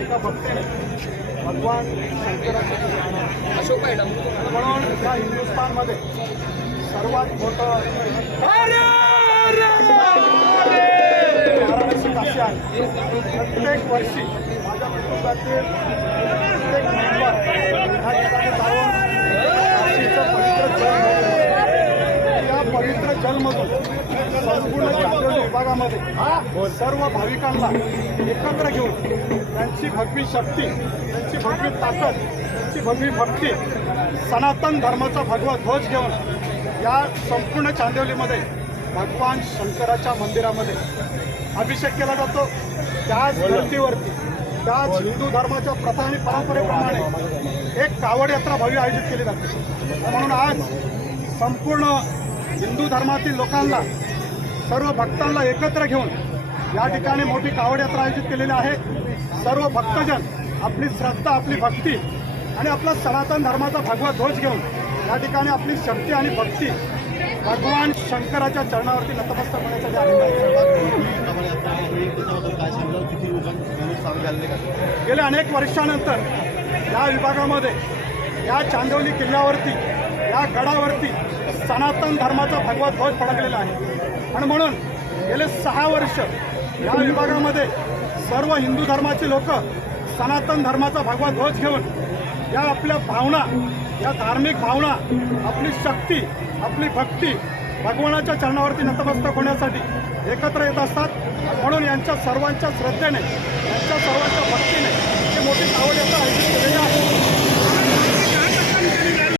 एका भक्तीने भगवान शंकराचे म्हणून या हिंदुस्थानमध्ये सर्वात मोठं वाराणसी काशी आहे. प्रत्येक वर्षी माझ्या कुटुंबातील प्रत्येक मेंबर ह्या ठिकाणी जाऊन काशीचं पवित्र जल या पवित्र जलमधून संपूर्ण चांदोली विभागामध्ये सर्व भाविकांना एकत्र घेऊन त्यांची भगवी शक्ती, त्यांची भगवी ताकद, त्यांची भगवी भक्ती, सनातन धर्माचा भगवा ध्वज घेऊन या संपूर्ण चांदिवलीमध्ये भगवान शंकराच्या मंदिरामध्ये अभिषेक केला जातो. त्याच धर्तीवरती त्याच हिंदू धर्माच्या प्रथा आणि परंपरेप्रमाणे एक कावड यात्रा भव्य आयोजित केली जाते. म्हणून आज संपूर्ण हिंदू धर्मातील लोकांना, सर्व भक्तांना एकत्र घेऊन या ठिकाणी मोठी कावड यात्रा आयोजित केलेली आहे. सर्व भक्तजन आपली श्रद्धा, आपली भक्ती आणि आपला सनातन धर्माचा भगवा ध्वज घेऊन या ठिकाणी आपली शक्ती आणि भक्ती भगवान शंकराच्या चरणावरती नतमस्तक होण्यासाठी आलेला आहे. गेल्या अनेक वर्षानंतर या विभागामध्ये, या चांदिवली किल्ल्यावरती, या गडावरती सनातन धर्माचा भगवा ध्वज फडकलेला आहे. आणि म्हणून गेले 6 वर्ष या विभागामध्ये सर्व हिंदू धर्माचे लोक सनातन धर्माचा भगवा ध्वज घेऊन या आपल्या भावना, या धार्मिक भावना, आपली शक्ती, आपली भक्ती भगवानाच्या चरणावरती नतमस्तक होण्यासाठी एकत्र येत असतात. म्हणून यांच्या सर्वांच्या श्रद्धेने, यांच्या सर्वांच्या भक्तीने ही मोठी कावड यात्रा आयोजित केलेली आहे.